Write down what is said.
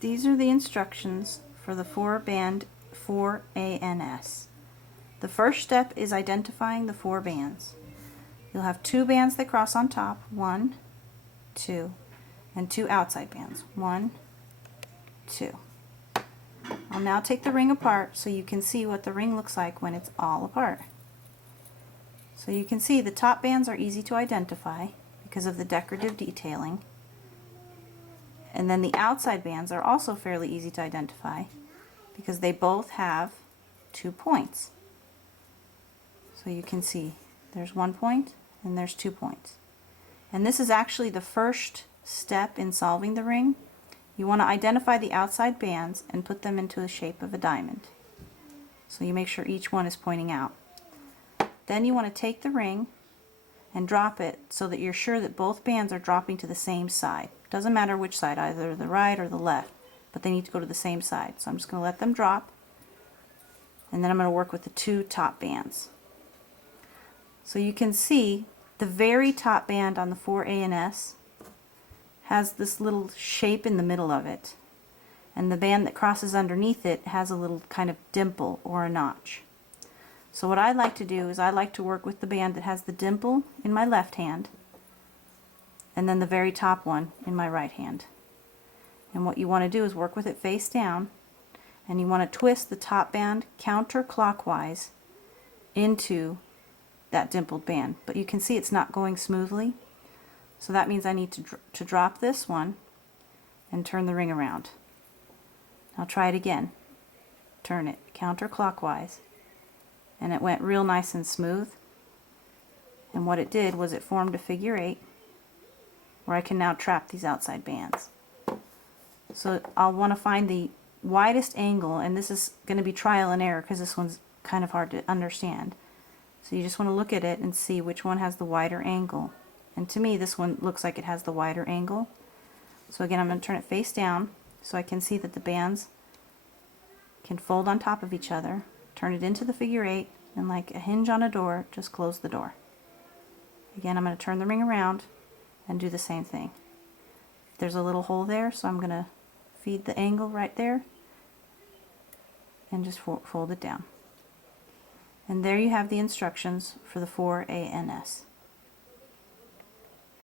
These are the instructions for the 4-band 4ANS. The first step is identifying the 4 bands. You'll have 2 bands that cross on top, 1, 2, and 2 outside bands, 1, 2. I'll now take the ring apart so you can see what the ring looks like when it's all apart. So you can see the top bands are easy to identify because of the decorative detailing. And then the outside bands are also fairly easy to identify because they both have 2 points. So you can see there's 1 point and there's 2 points. And this is actually the first step in solving the ring. You want to identify the outside bands and put them into the shape of a diamond. So you make sure each one is pointing out. Then you want to take the ring and drop it so that you're sure that both bands are dropping to the same side. Doesn't matter which side, either the right or the left, but they need to go to the same side. So I'm just going to let them drop, and then I'm going to work with the 2 top bands. So you can see the very top band on the 4ANS has this little shape in the middle of it, and the band that crosses underneath it has a little kind of dimple or a notch. So what I like to do is I like to work with the band that has the dimple in my left hand and then the very top one in my right hand. And what you want to do is work with it face down, and you want to twist the top band counterclockwise into that dimpled band. But you can see it's not going smoothly, so that means I need to drop this one and turn the ring around. I'll try it again. Turn it counterclockwise, and it went real nice and smooth. And what it did was it formed a figure 8 where I can now trap these outside bands. So I'll want to find the widest angle, and this is going to be trial and error because this one's kind of hard to understand. So you just want to look at it and see which one has the wider angle. And to me this one looks like it has the wider angle. So again, I'm going to turn it face down so I can see that the bands can fold on top of each other. Turn it into the figure 8, and like a hinge on a door, just close the door. Again, I'm going to turn the ring around and do the same thing. There's a little hole there, so I'm going to feed the angle right there and just fold it down. And there you have the instructions for the 4ANS.